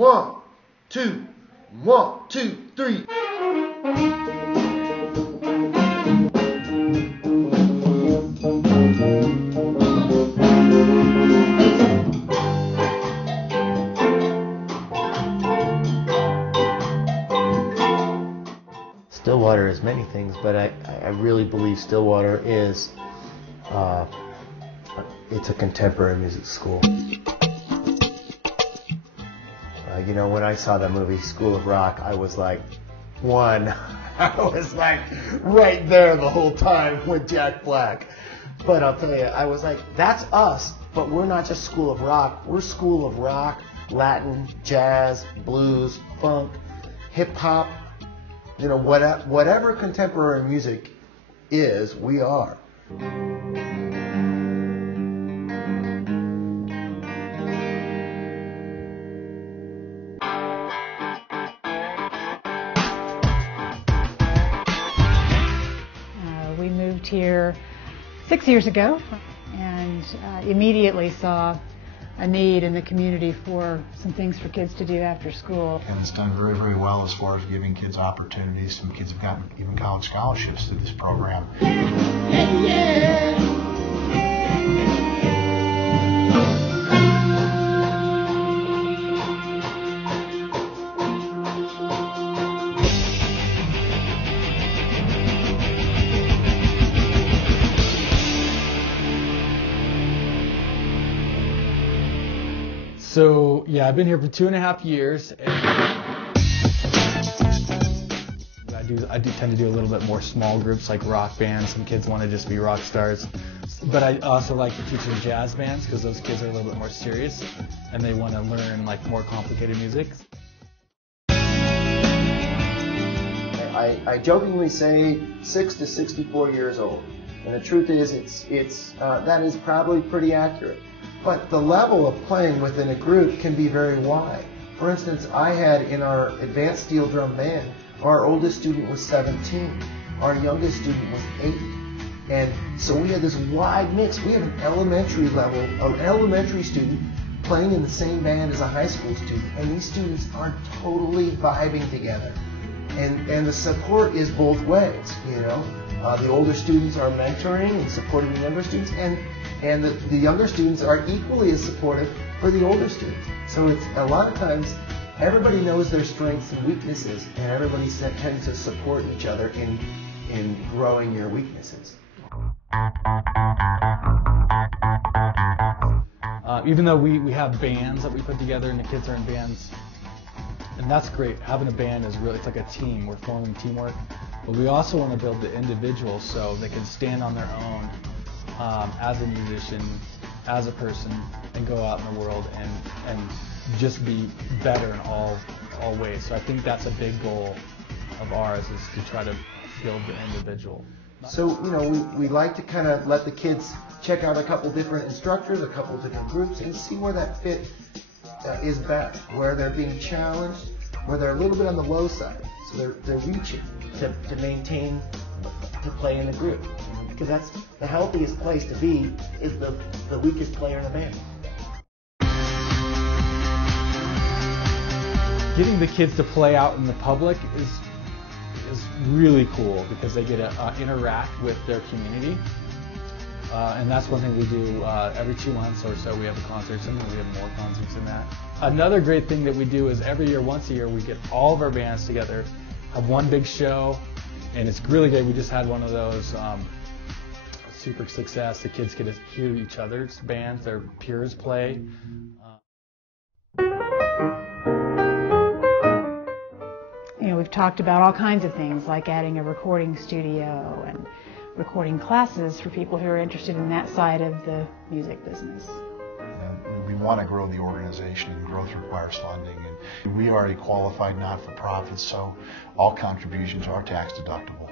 1, 2, 1, 2, 3. Stillwater is many things, but I really believe Stillwater is it's a contemporary music school. You know, when I saw the movie School of Rock, I was like, I was like right there the whole time with Jack Black. But I'll tell you, I was like, that's us, but we're not just School of Rock. We're School of Rock, Latin, jazz, blues, funk, hip hop. You know, whatever contemporary music is, we are. We moved here 6 years ago and immediately saw a need in the community for some things for kids to do after school. And it's done very, very well as far as giving kids opportunities. Some kids have gotten even college scholarships through this program. So, yeah, I've been here for 2.5 years. I do tend to do a little bit more small groups like rock bands. Some kids want to just be rock stars. But I also like to teach them jazz bands because those kids are a little bit more serious and they want to learn like more complicated music. I jokingly say 6 to 64 years old. And the truth is, that is probably pretty accurate. But the level of playing within a group can be very wide. For instance, I had in our advanced steel drum band, our oldest student was 17. Our youngest student was 8. And so we had this wide mix. We have an elementary student playing in the same band as a high school student. And these students are totally vibing together. And the support is both ways, you know. The older students are mentoring and supporting the younger students, and the younger students are equally as supportive for the older students. So it's a lot of times everybody knows their strengths and weaknesses, and everybody tends to support each other in growing your weaknesses. Even though we have bands that we put together and the kids are in bands, and that's great. Having a band is really, it's like a team. We're forming teamwork. But we also want to build the individuals so they can stand on their own as a musician, as a person, and go out in the world and just be better in all ways. So I think that's a big goal of ours, is to try to build the individual. So, you know, we like to kind of let the kids check out a couple different instructors, a couple different groups, and see where that fit is best, where they're being challenged, where they're a little bit on the low side. So they're reaching to maintain, to play in the group. Because that's the healthiest place to be, is the weakest player in the band. Getting the kids to play out in the public is really cool because they get to interact with their community. And that's one thing we do every 2 months or so. We have a concert, and we have more concerts than that. Another great thing that we do is every year, once a year, we get all of our bands together, have one big show, and it's really good. We just had one of those super success. The kids get to hear each other's bands, their peers play. You know, we've talked about all kinds of things like adding a recording studio and recording classes for people who are interested in that side of the music business. We want to grow the organization, and growth requires funding. And we are a qualified not-for-profit, so all contributions are tax deductible.